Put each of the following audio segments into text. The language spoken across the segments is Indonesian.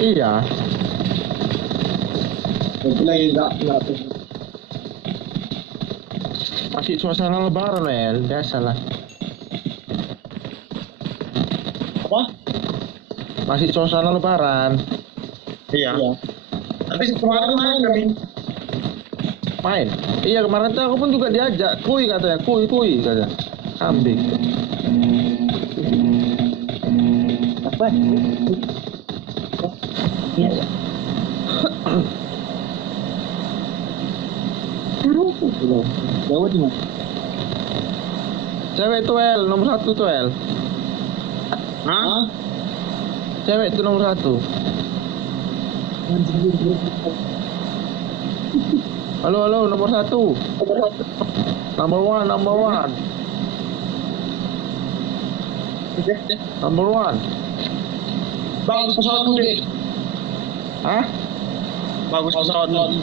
Iya. Lagi enggak. Masih suasana lebaran, Mel. Biasalah. Apa? Masih suasana lebaran. Iya. Tapi kemarin main kami. Main. Iya, kemarin tuh aku pun juga diajak. Kuy katanya. Kuy katanya. Kambing. Apa? Iya. Jauh di mana? Cewek tuh El, nomor 1 tuh El. Hah? Cewek itu nomor 1. Halo, nomor 1. Number one. Number one. Bagus pesawatmu, Dik. Hah? Bagus pesawatmu.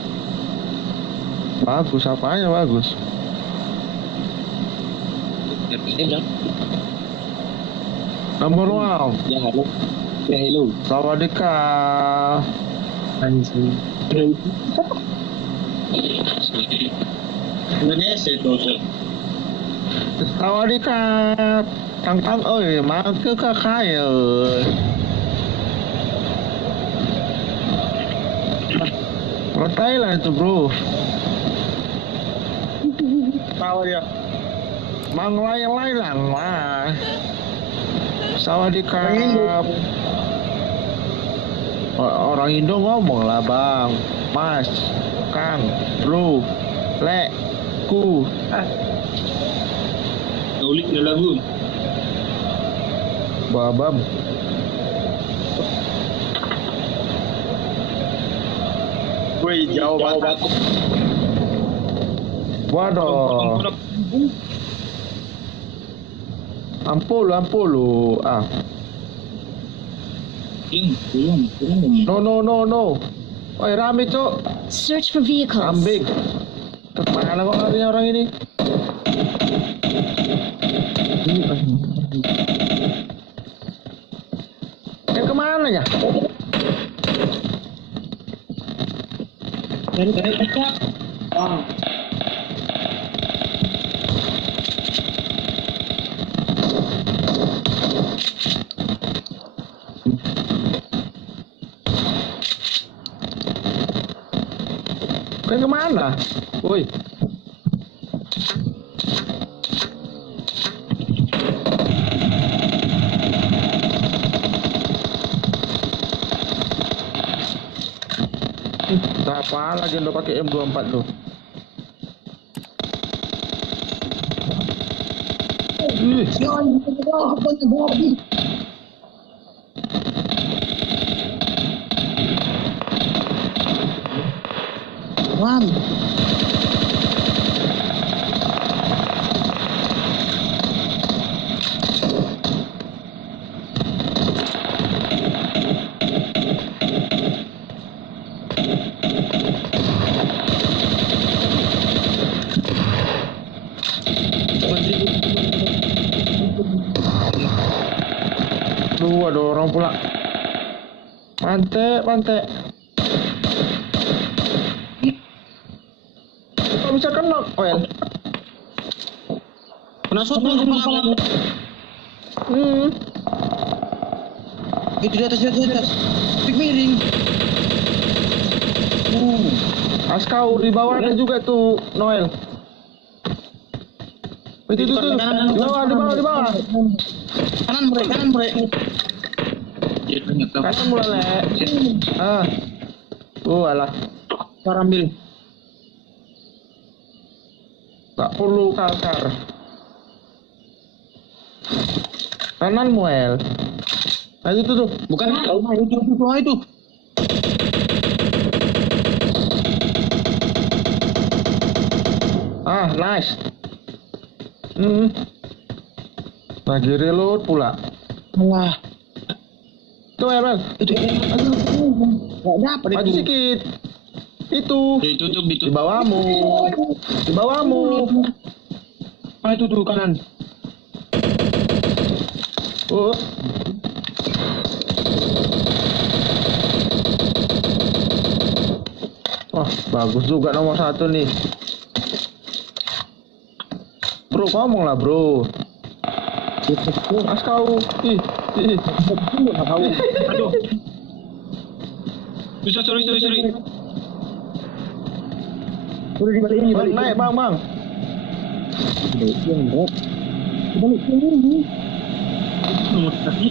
Bagus, apanya bagus? Number one. Ya, halo. Ya, hello. Sawadika. Anjing. Indonesia itu. Sawadika. Tang ơi, má cứ khai ơi. Có tay là itu bro. Tahu ya. Mang lain lah. Sawadika. Orang Indo ngomong lah bang, mas, kang, bro, le, ku. Ulik na lagu. Babam. Woi, jauh banget. Waduh. Ampulu. Ah. No. Oi, rame cok. Search for vehicles. Ambing. Kemana kok larinya orang ini? Kemana ya? Dari kaca. Ah. Kemana? Woi. Apa lagi lo pakai M24 tuh? Ada orang pula. Pantai. Kok bisa kena, Well? Kena shot lu kepala. Itu di atas. Pik miring. Askau di bawah ada juga tuh, Noel. Itu. Di bawah. Kanan break. Kanan mulai, Le. Alah. Cara ambil. Tak perlu kakar. Kanan Muel. Nah, itu tuh. Bukan itu. Ah, nice. Lagi reload pula. Wah. Tuh, Emel. Itu. Enggak dapat itu. Maju sedikit. Itu. Ditutup. Di bawahmu. Ah, itu tuh kanan. Bagus juga nomor 1 nih. Bro, ngomong lah bro. Mas kau. Ih. Aduh. Bisa, sorry. Udah dibalik ini, Bang, naik bang. Balik ini. Nomor tadi.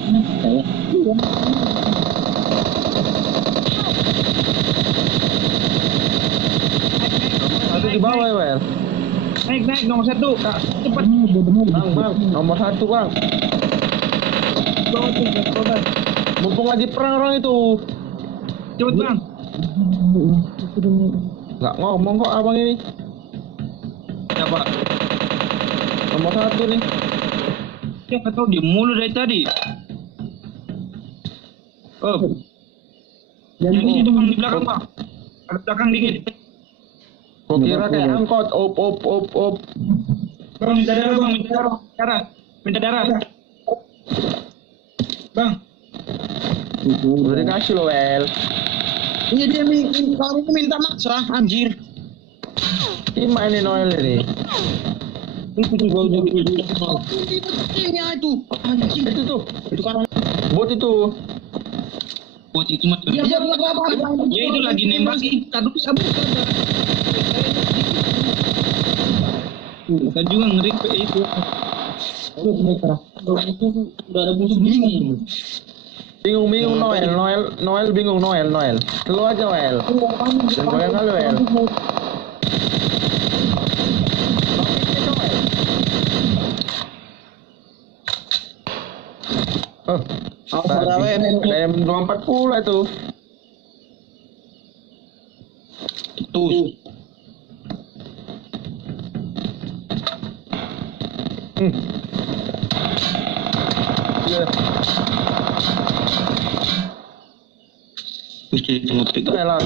Satu di bawah ya, Wel. Naik nomor 1. Kak, cepat. Bang, nomor 1 bang. Mumpung lagi perang orang itu. Cepat bang. Nggak ngomong kok abang ini. Siapa? Nomor 1 nih. Ya kata dia mulu dari tadi. Oh, yang di situ bang, di belakang bang. Ada belakang dikit. Gua kira kayak angkot. Op. Bang, minta darah bang, minta darah. Bang, Udah dikasih lo, Wel. Iya dia minta maksa, anjir. Gimana ini Noel ini? Itu juga udah ini itu. Anjing. Itu tuh. Itu kan. Bot itu. buat itu mah. Iya, apa? Ya itu lagi nembak kadu sabuk kada. Kita juga ngeri itu. Itu udah ada musuh bingung. Bingung Noel bingung Noel. Lu aja Wel. Dan goyang kali Wel. Oh, M240 itu. Tuh. Iya. Mesti ngetik. Lah.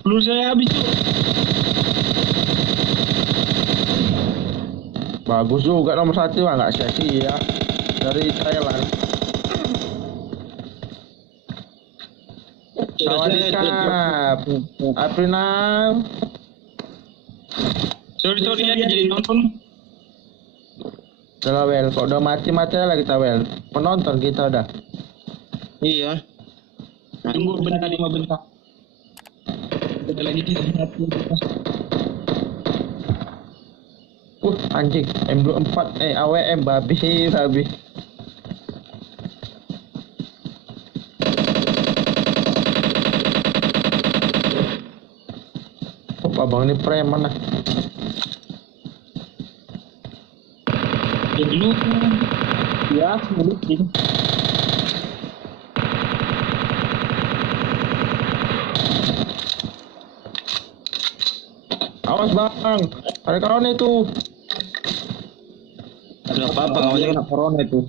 Peluru saya habis tuh. Bagus juga nomor 1 lah, nggak sia-sia dari Thailand. Sawadikap, Aprinam. Sorry ya jadi nonton. Udah Wel, kok udah mati lah kita Wel. Penonton kita udah. Iya. Tunggu bentar 5 bentar. Kita lagi di Anjing, M24, AWM babi. Abang ini preman lah. dulu. Ya, mulut ini. Awas bang, ada kawan itu. Enggak apa-apa, kamu Kena corona itu.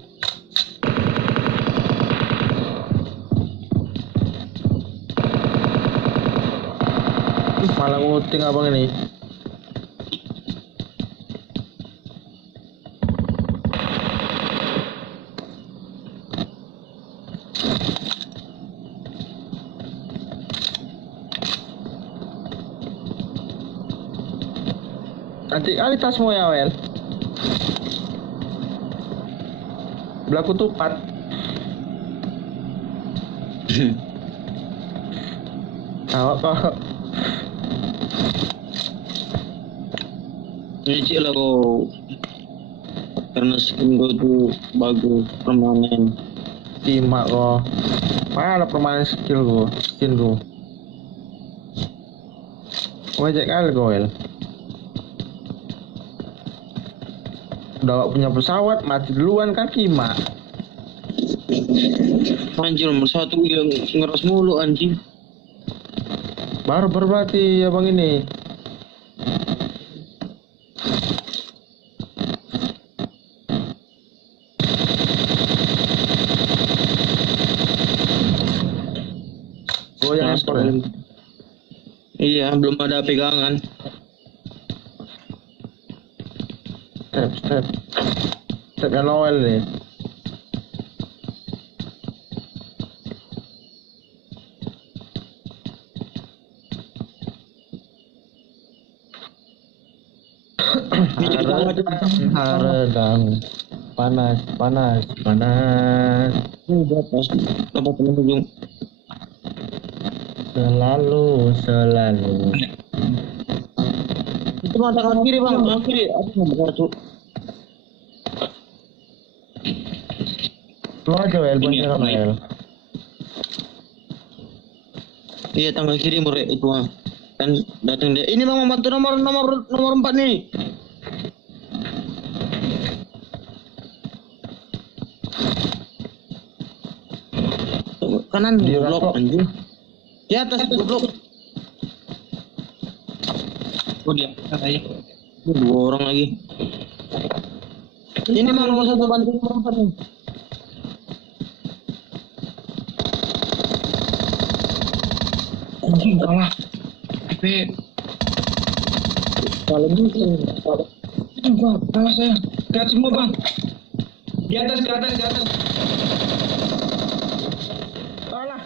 Malah nguting abang ini. Nanti kali tasmu ya Wel. Belaku tupat. Awak kok. Ini lah kok. Karena skin gue tuh bagus, permanen. Timak kok. Mana ada permanen skill gua, skin gua. Wajak kali kau Wel. Udah gak punya pesawat, mati duluan kan Kima. Anjir, nomor 1 yang ngeras mulu anjing. Baru berarti abang ini. Goyang ekor ya. Iya, belum ada pegangan. Step yang Noel nih. Haredang. Panas, panas, panas. Ini di atas. Dapat penunjuk. Selalu, selalu. Itu mah ada kanan kiri bang, kanan kiri. Aduh, nomor satu. Lu aja El, Ini banyak apa kan lagi? El. Iya tanggal kiri mure itu mah. Kan datang dia. Ini bang membantu nomor 4 nih. Kanan Di blok rakok. anjing. Di atas blok. Oh dia, aja. Ini 2 orang lagi. Ini mah nomor 1 bantu nomor 4 nih. Anjing kalah. Tapi Kalau gitu. bang, kalah saya. Ke atas semua bang. Di atas, ke atas, ke atas. Alah.